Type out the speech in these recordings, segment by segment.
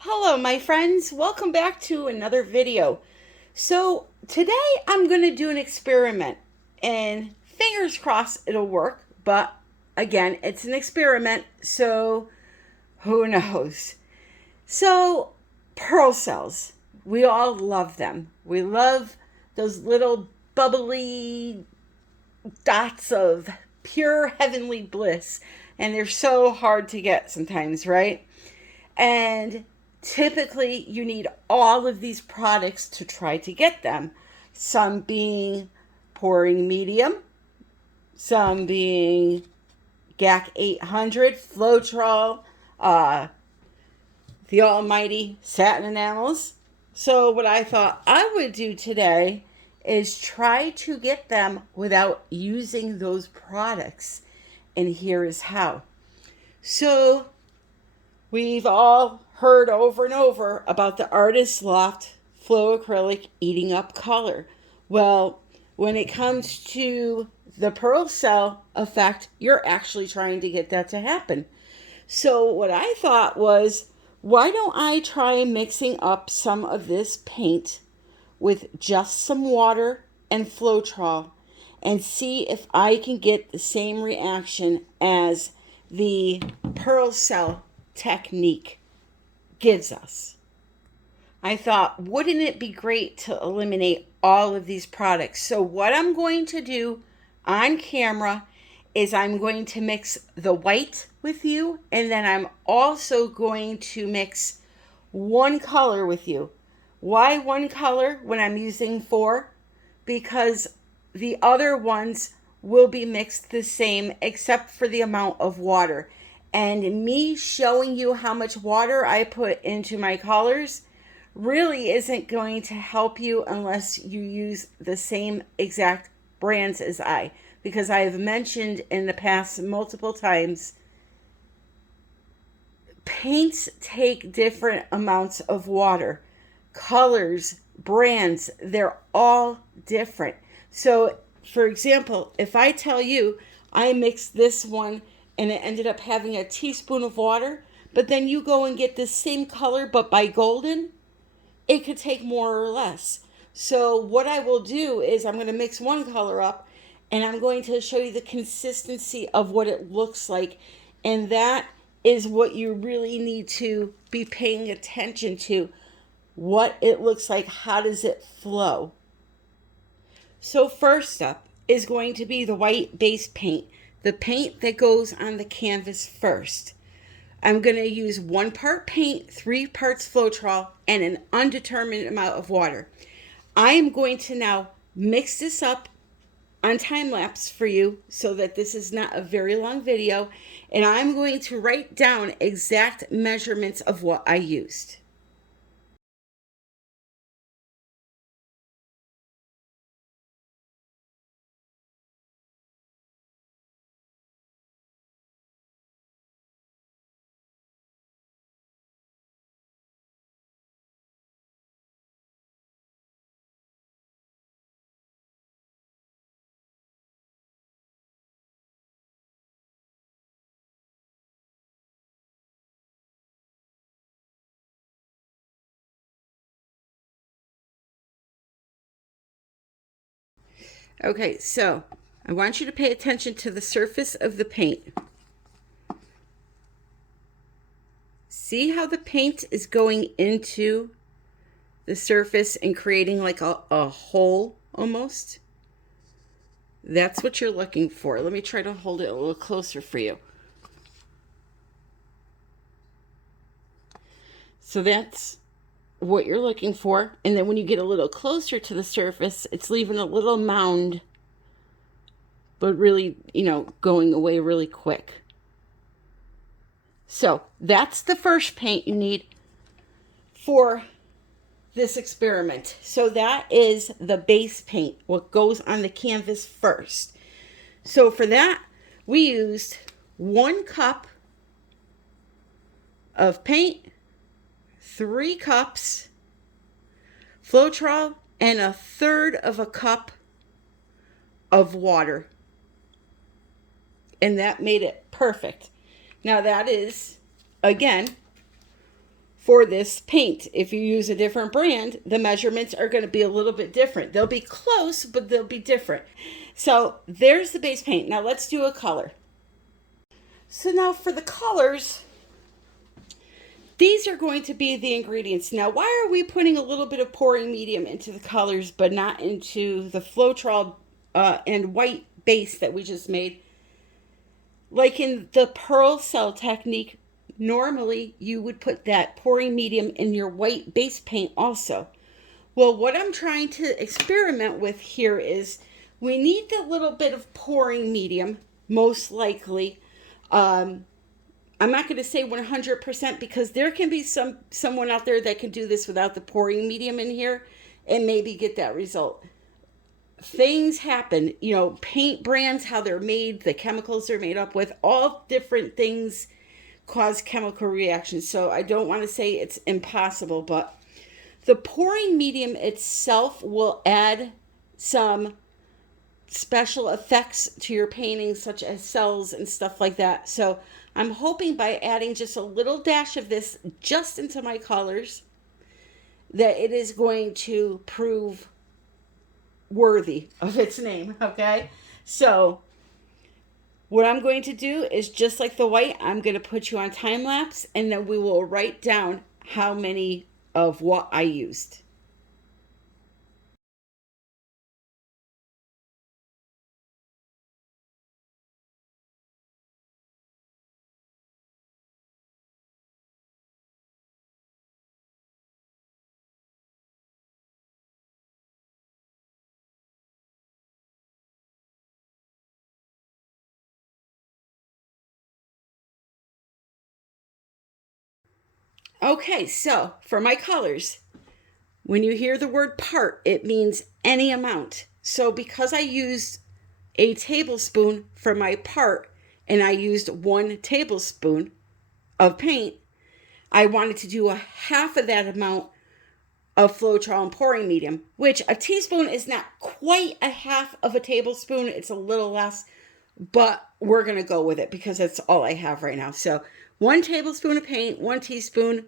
Hello my friends, welcome back to another video. So today I'm going to do an experiment and fingers crossed it'll work, but again it's an experiment, so who knows. So pearl cells, we all love them. We love those little bubbly dots of pure heavenly bliss, and they're so hard to get sometimes, right? And typically you need all of these products to try to get them. Some being pouring medium, some being GAC 800, Floetrol, the almighty Satin Enamels. So what I thought I would do today is try to get them without using those products. And here is how. So we've all heard over and over about the Artist Loft Flow Acrylic eating up color. Well, when it comes to the pearl cell effect, you're actually trying to get that to happen. So what I thought was, why don't I try mixing up some of this paint with just some water and Floetrol and see if I can get the same reaction as the pearl cell technique gives us. I thought, wouldn't it be great to eliminate all of these products? So what I'm going to do on camera is I'm going to mix the white with you, and then I'm also going to mix one color with you. Why one color when I'm using four? Because the other ones will be mixed the same except for the amount of water. And me showing you how much water I put into my colors really isn't going to help you unless you use the same exact brands as I. Because I have mentioned in the past multiple times, paints take different amounts of water. Colors, brands, they're all different. So, for example, if I tell you I mixed this one and it ended up having a teaspoon of water, but then you go and get this same color but by golden, it could take more or less. So what I will do is I'm going to mix one color up and I'm going to show you the consistency of what it looks like, and that is what you really need to be paying attention to. What it looks like, how does it flow? So first up is going to be the white base paint, the paint that goes on the canvas first. I'm going to use 1 part paint, 3 parts Floetrol, and an undetermined amount of water. I am going to now mix this up on time lapse for you so that this is not a very long video, and I'm going to write down exact measurements of what I used. Okay, so I want you to pay attention to the surface of the paint. See how the paint is going into the surface and creating like a hole almost? That's what you're looking for. Let me try to hold it a little closer for you. So that's what you're looking for. And then when you get a little closer to the surface, it's leaving a little mound, but really, going away really quick. So that's the first paint you need for this experiment. So that is the base paint, what goes on the canvas first. So for that, we used 1 cup of paint, 3 cups Floetrol, and 1/3 of a cup of water. And that made it perfect. Now that is, again, for this paint. If you use a different brand, the measurements are going to be a little bit different. They'll be close, but they'll be different. So there's the base paint. Now let's do a color. So now for the colors, these are going to be the ingredients. Now, why are we putting a little bit of pouring medium into the colors, but not into the Floetrol and white base that we just made? Like in the pearl cell technique, normally you would put that pouring medium in your white base paint also. Well, what I'm trying to experiment with here is we need the little bit of pouring medium, most likely. I'm not going to say 100% because there can be someone out there that can do this without the pouring medium in here and maybe get that result. Things happen, you know, paint brands, how they're made, the chemicals they're made up with, all different things cause chemical reactions. So I don't want to say it's impossible, but the pouring medium itself will add some special effects to your paintings, such as cells and stuff like that. So I'm hoping by adding just a little dash of this just into my colors that it is going to prove worthy of its name. Okay, so what I'm going to do is, just like the white, I'm going to put you on time lapse, and then we will write down how many of what I used. Okay, so for my colors, when you hear the word part, it means any amount. So because I used a tablespoon for my part and I used 1 tablespoon of paint, I wanted to do a half of that amount of Floetrol and pouring medium, which a teaspoon is not quite a half of a tablespoon. It's a little less, but we're going to go with it because that's all I have right now. So 1 tablespoon of paint, 1 teaspoon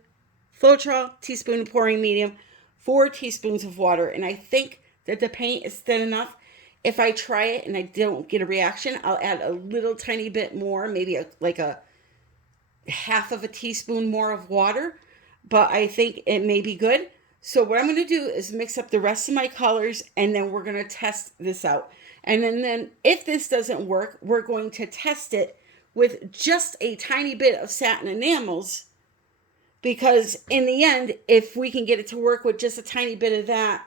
Floetrol, teaspoon of pouring medium, 4 teaspoons of water. And I think that the paint is thin enough. If I try it and I don't get a reaction, I'll add a little tiny bit more, maybe like a half of a teaspoon more of water. But I think it may be good. So what I'm going to do is mix up the rest of my colors, and then we're going to test this out. And then if this doesn't work, we're going to test it with just a tiny bit of Satin Enamels, because in the end, if we can get it to work with just a tiny bit of that,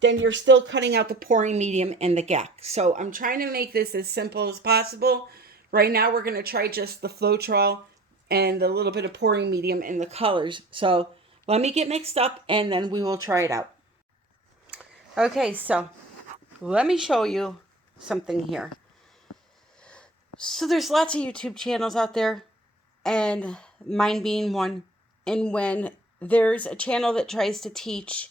then you're still cutting out the pouring medium and the gack. So I'm trying to make this as simple as possible. Right now, we're going to try just the Floetrol and a little bit of pouring medium in the colors. So let me get mixed up, and then we will try it out. Okay, so let me show you something here. So there's lots of YouTube channels out there, and mine being one. And when there's a channel that tries to teach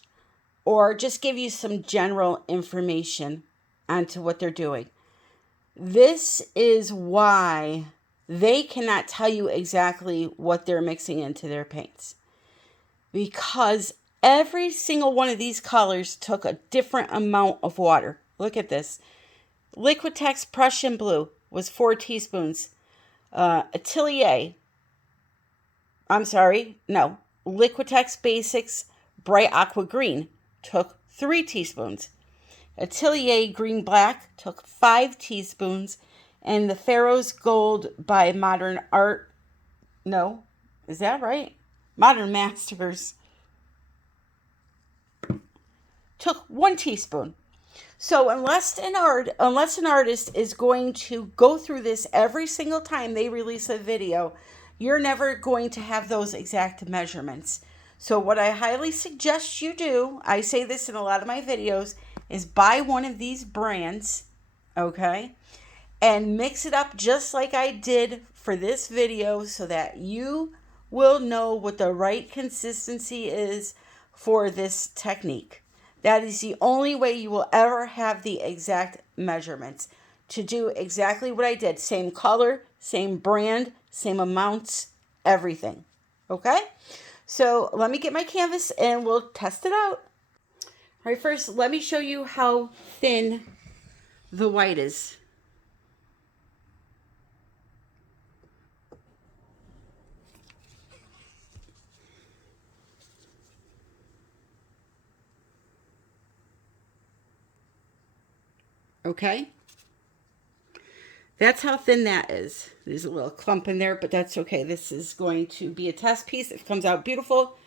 or just give you some general information onto what they're doing, this is why they cannot tell you exactly what they're mixing into their paints. Because every single one of these colors took a different amount of water. Look at this. Liquitex Prussian Blue was 4 teaspoons. Liquitex Basics Bright Aqua Green took 3 teaspoons. Atelier Green Black took 5 teaspoons. And the Pharaoh's Gold by Modern Art, no, is that right? Modern Masters took 1 teaspoon. So unless an artist is going to go through this every single time they release a video, you're never going to have those exact measurements. So what I highly suggest you do, I say this in a lot of my videos, is buy one of these brands, okay, and mix it up just like I did for this video so that you will know what the right consistency is for this technique. That is the only way you will ever have the exact measurements to do exactly what I did. Same color, same brand, same amounts, everything. Okay, so let me get my canvas and we'll test it out. All right, first let me show you how thin the white is. Okay, that's how thin that is. There's a little clump in there, but that's okay. This is going to be a test piece. If it comes out beautiful,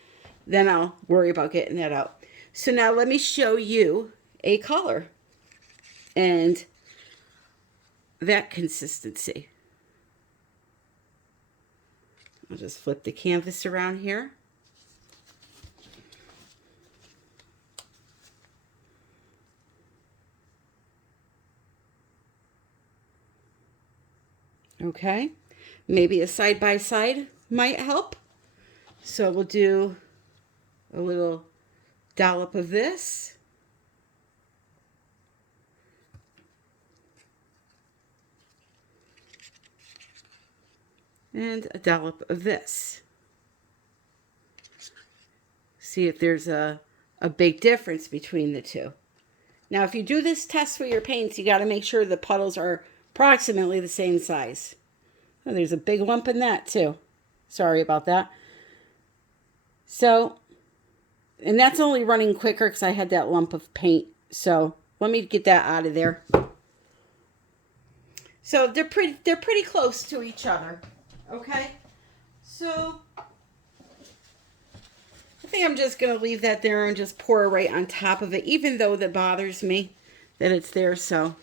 then I'll worry about getting that out. So now let me show you a color and that consistency. I'll just flip the canvas around here. Okay, maybe a side-by-side might help. So we'll do a little dollop of this. And a dollop of this. See if there's a big difference between the two. Now, if you do this test with your paints, you got to make sure the puddles are approximately the same size. Oh, there's a big lump in that too. Sorry about that. So, and that's only running quicker because I had that lump of paint. So let me get that out of there. So they're pretty close to each other. Okay. So I think I'm just going to leave that there and just pour right on top of it, even though that bothers me that it's there. So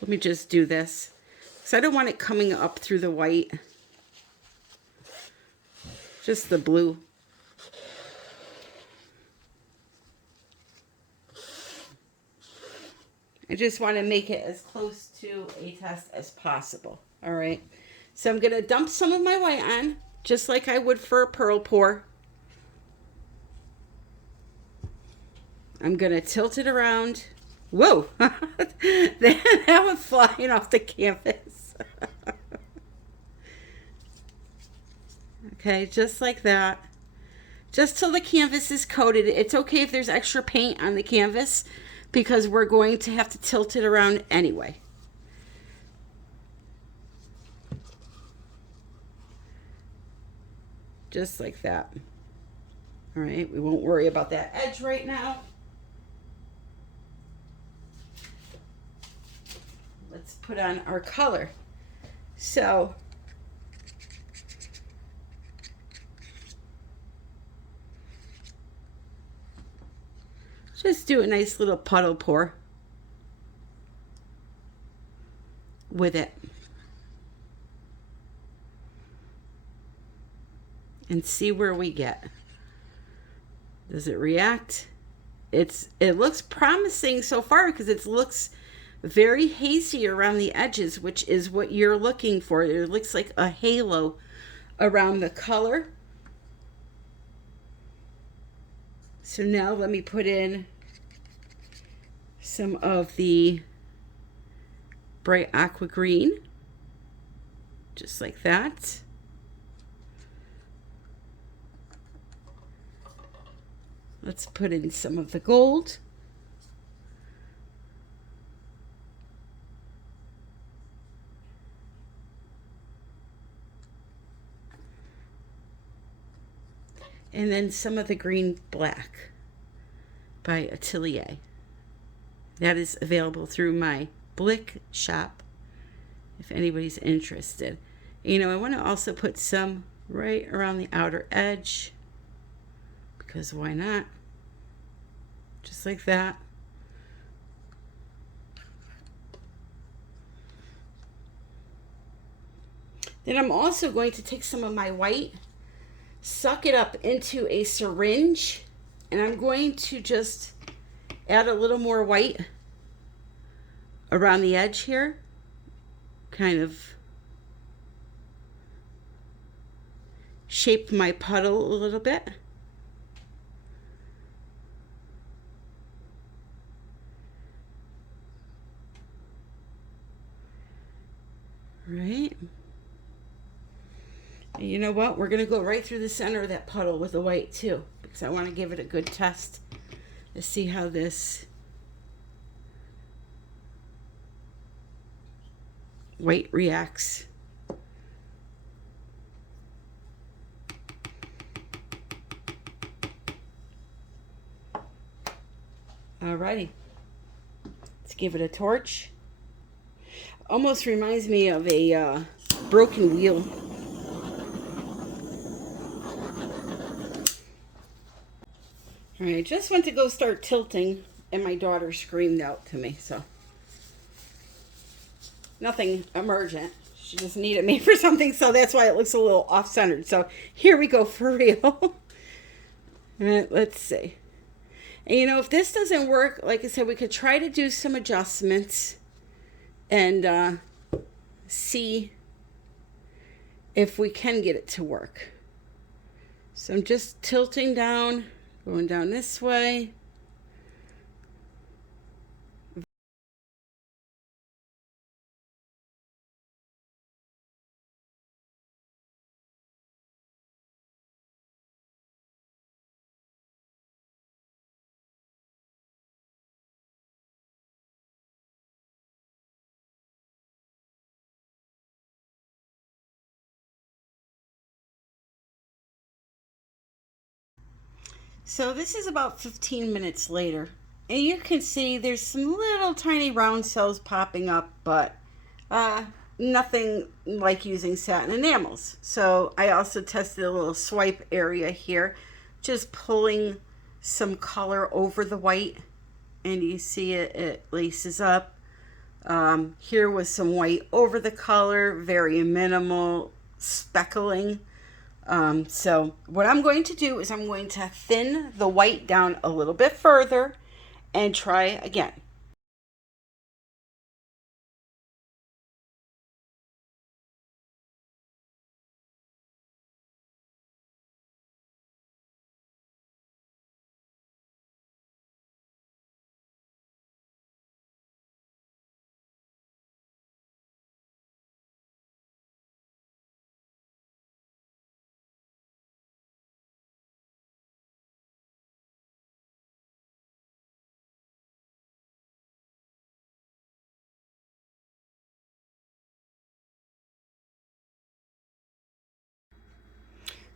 let me just do this. So I don't want it coming up through the white. Just the blue. I just want to make it as close to a test as possible. All right. So I'm going to dump some of my white on, just like I would for a pearl pour. I'm going to tilt it around. Whoa. That went flying off the canvas. Okay, just like that. Just till the canvas is coated. It's okay if there's extra paint on the canvas because we're going to have to tilt it around anyway. Just like that. All right, we won't worry about that edge right now. Let's put on our color. So just do a nice little puddle pour with it. And see where we get. Does it react? It looks promising so far because it looks very hazy around the edges, which is what you're looking for. It looks like a halo around the color. So now let me put in some of the bright aqua green, just like that. Let's put in some of the gold. And then some of the green black by Atelier. That is available through my Blick shop if anybody's interested. You know, I want to also put some right around the outer edge because why not? Just like that. Then I'm also going to take some of my white, suck it up into a syringe, and I'm going to just add a little more white around the edge here. Kind of shape my puddle a little bit. Right. And you know what? We're going to go right through the center of that puddle with the white too, because I want to give it a good test to see how this white reacts. Alrighty, let's give it a torch. Almost reminds me of a broken wheel. Alright, just went to go start tilting and my daughter screamed out to me, so nothing emergent. She just needed me for something, so that's why it looks a little off-centered. So here we go for real. All right, let's see. And you know, if this doesn't work, like I said, we could try to do some adjustments and see if we can get it to work. So I'm just tilting down, going down this way. So this is about 15 minutes later, and you can see there's some little tiny round cells popping up, but nothing like using satin enamels. So I also tested a little swipe area here, just pulling some color over the white, and you see it laces up. Here was some white over the color, very minimal speckling. So what I'm going to do is I'm going to thin the white down a little bit further and try again.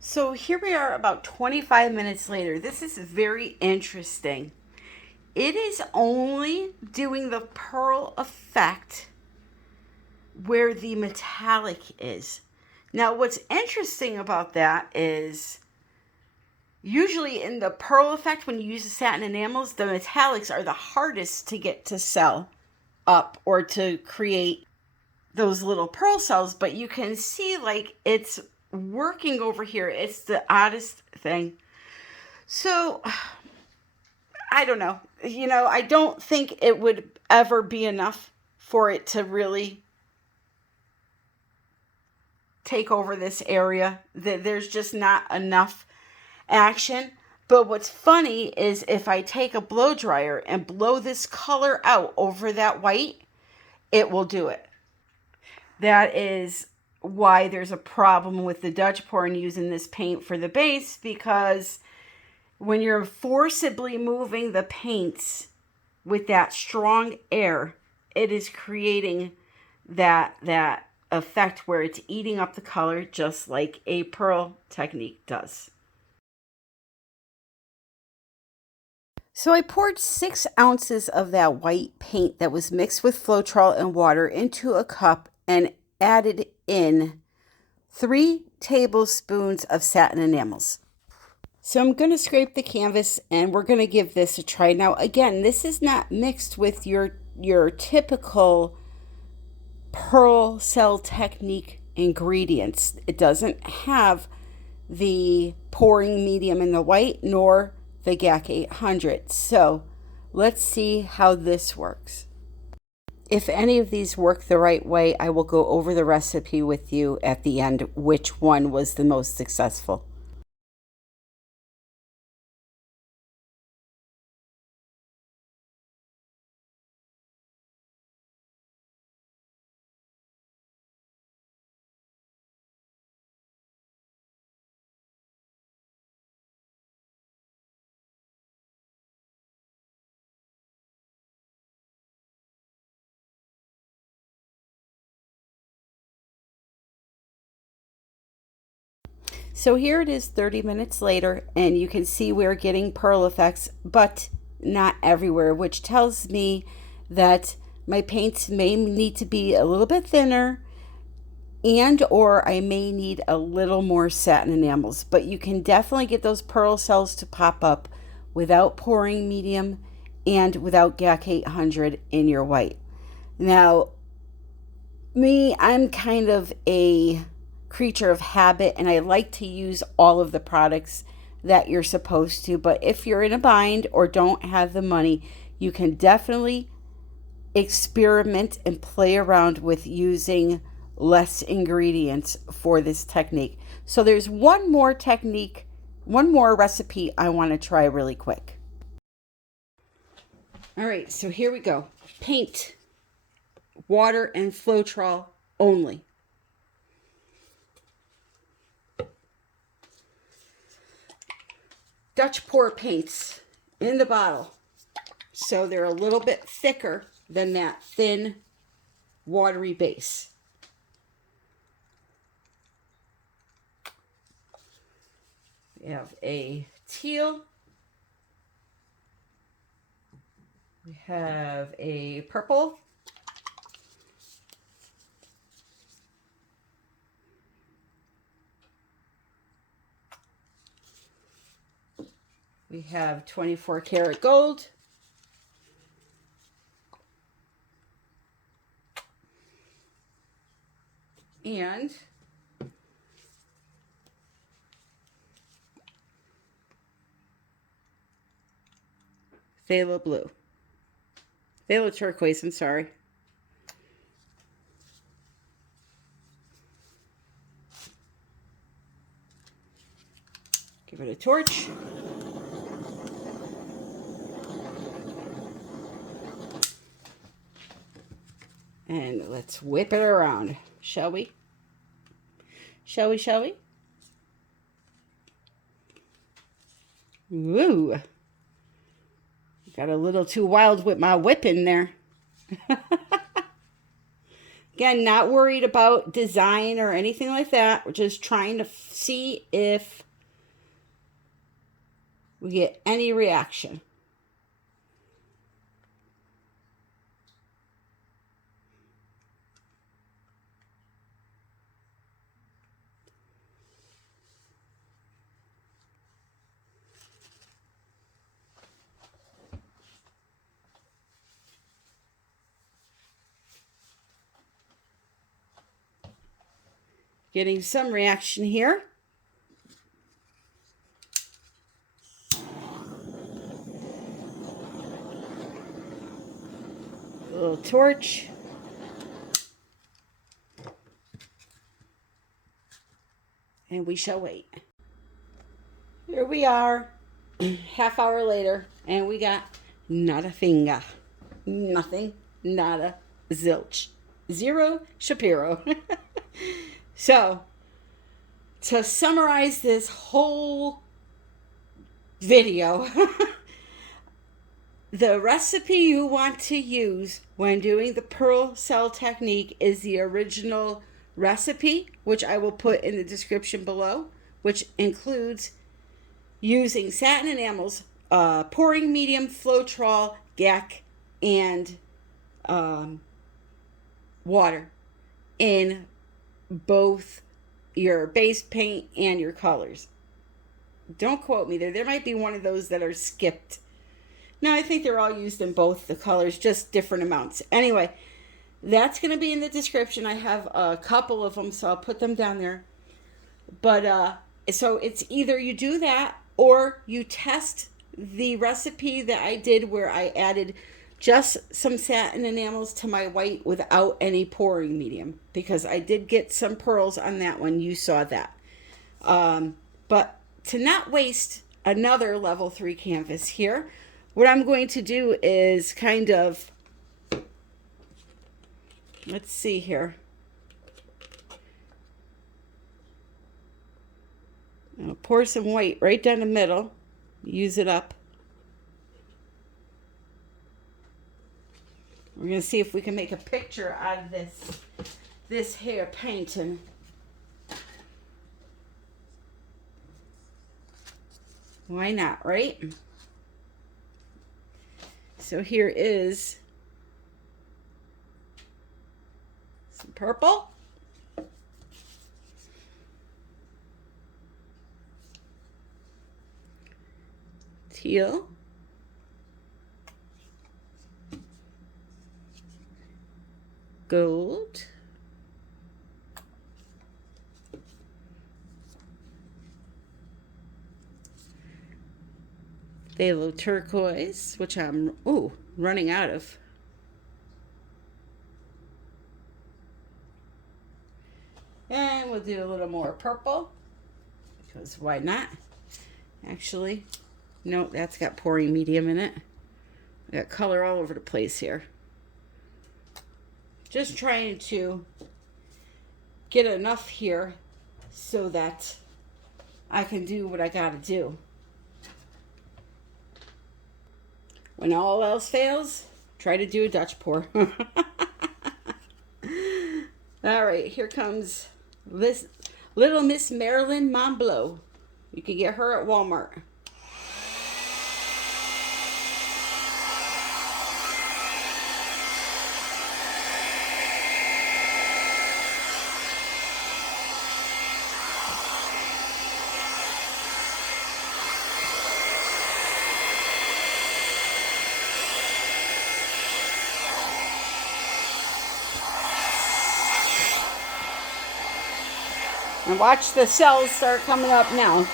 So here we are about 25 minutes later. This is very interesting. It is only doing the pearl effect where the metallic is. Now, what's interesting about that is usually in the pearl effect, when you use the satin enamels, the metallics are the hardest to get to sell up or to create those little pearl cells, but you can see like it's working over here. It's the oddest thing. So I don't know. You know, I don't think it would ever be enough for it to really take over this area. There's just not enough action. But what's funny is if I take a blow dryer and blow this color out over that white, it will do it. That is why there's a problem with the Dutch pour and using this paint for the base, because when you're forcibly moving the paints with that strong air, it is creating that effect where it's eating up the color just like a pearl technique does. So I poured 6 ounces of that white paint that was mixed with Floetrol and water into a cup and added in 3 tablespoons of satin enamels. So I'm going to scrape the canvas and we're going to give this a try. Now, again, this is not mixed with your typical pearl cell technique ingredients. It doesn't have the pouring medium in the white nor the GAC 800. So let's see how this works. If any of these work the right way, I will go over the recipe with you at the end, which one was the most successful. So here it is 30 minutes later, and you can see we're getting pearl effects, but not everywhere, which tells me that my paints may need to be a little bit thinner, and or I may need a little more satin enamels. But you can definitely get those pearl cells to pop up without pouring medium and without GAC 800 in your white. Now, I'm kind of a creature of habit, and I like to use all of the products that you're supposed to. But if you're in a bind or don't have the money, you can definitely experiment and play around with using less ingredients for this technique. So there's one more technique, one more recipe I want to try really quick. All right, so here we go. Paint, water, and Floetrol only. Dutch pour paints in the bottle, so they're a little bit thicker than that thin, watery base. We have a teal. We have a purple. We have 24 karat gold. And phthalo blue. Phthalo turquoise, I'm sorry. Give it a torch. And let's whip it around, shall we? Shall we, shall we? Woo! Got a little too wild with my whipping there. Again, not worried about design or anything like that. We're just trying to see if we get any reaction. Getting some reaction here. A little torch. And we shall wait. Here we are, half hour later, and we got nada finga. Nothing, nada, zilch. Zero Shapiro. So, to summarize this whole video, the recipe you want to use when doing the pearl cell technique is the original recipe, which I will put in the description below, which includes using satin enamels, pouring medium, Floetrol, GAC, and water in both your base paint and your colors. Don't quote me there. There might be one of those that are skipped. No, I think they're all used in both the colors, just different amounts. Anyway, that's going to be in the description. I have a couple of them, so I'll put them down there. But so it's either you do that or you test the recipe that I did where I added just some satin enamels to my white without any pouring medium, because I did get some pearls on that one. You saw that. But to not waste another level 3 canvas here, what I'm going to do is kind of, let's see here. I'll pour some white right down the middle, use it up. We're going to see if we can make a picture out of this hair painting. Why not, right? So here is some purple. Teal. Gold. Phthalo turquoise, which I'm running out of. And we'll do a little more purple, because why not? Actually, no, that's got pouring medium in it. I got color all over the place here. Just trying to get enough here so that I can do what I gotta do. When all else fails, try to do a Dutch pour. All right, here comes this Little Miss Marilyn Monbleau. You can get her at Walmart. And watch the cells start coming up now.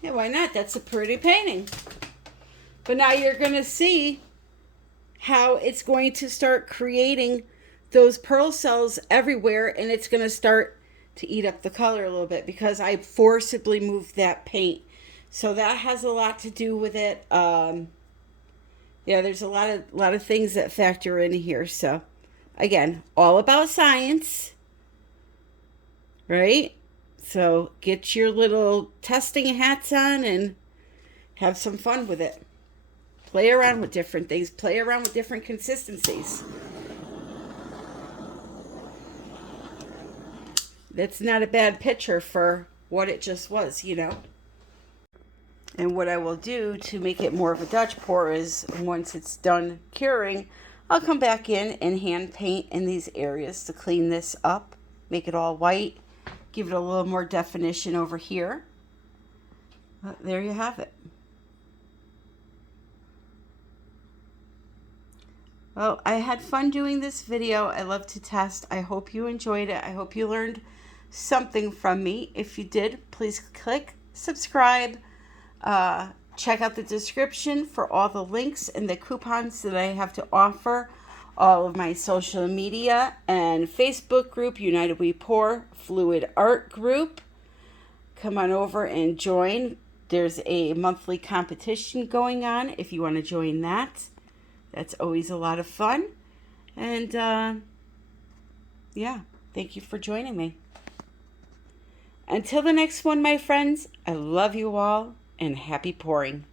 Yeah, why not? That's a pretty painting. But now you're going to see how it's going to start creating those pearl cells everywhere, and it's going to start to eat up the color a little bit because I forcibly moved that paint. So that has a lot to do with it. Yeah, there's a lot of things that factor in here. So again, all about science, right? So get your little testing hats on and have some fun with it. Play around with different things. Play around with different consistencies. That's not a bad picture for what it just was, you know. And what I will do to make it more of a Dutch pour is once it's done curing, I'll come back in and hand paint in these areas to clean this up, make it all white. Give it a little more definition over here. There you have it. Well, I had fun doing this video. I love to test. I hope you enjoyed it. I hope you learned something from me. If you did, please click subscribe. Check out the description for all the links and the coupons that I have to offer. All of my social media and Facebook group, United We Pour, Fluid Art Group. Come on over and join. There's a monthly competition going on if you want to join that. That's always a lot of fun. And yeah, thank you for joining me. Until the next one, my friends, I love you all and happy pouring.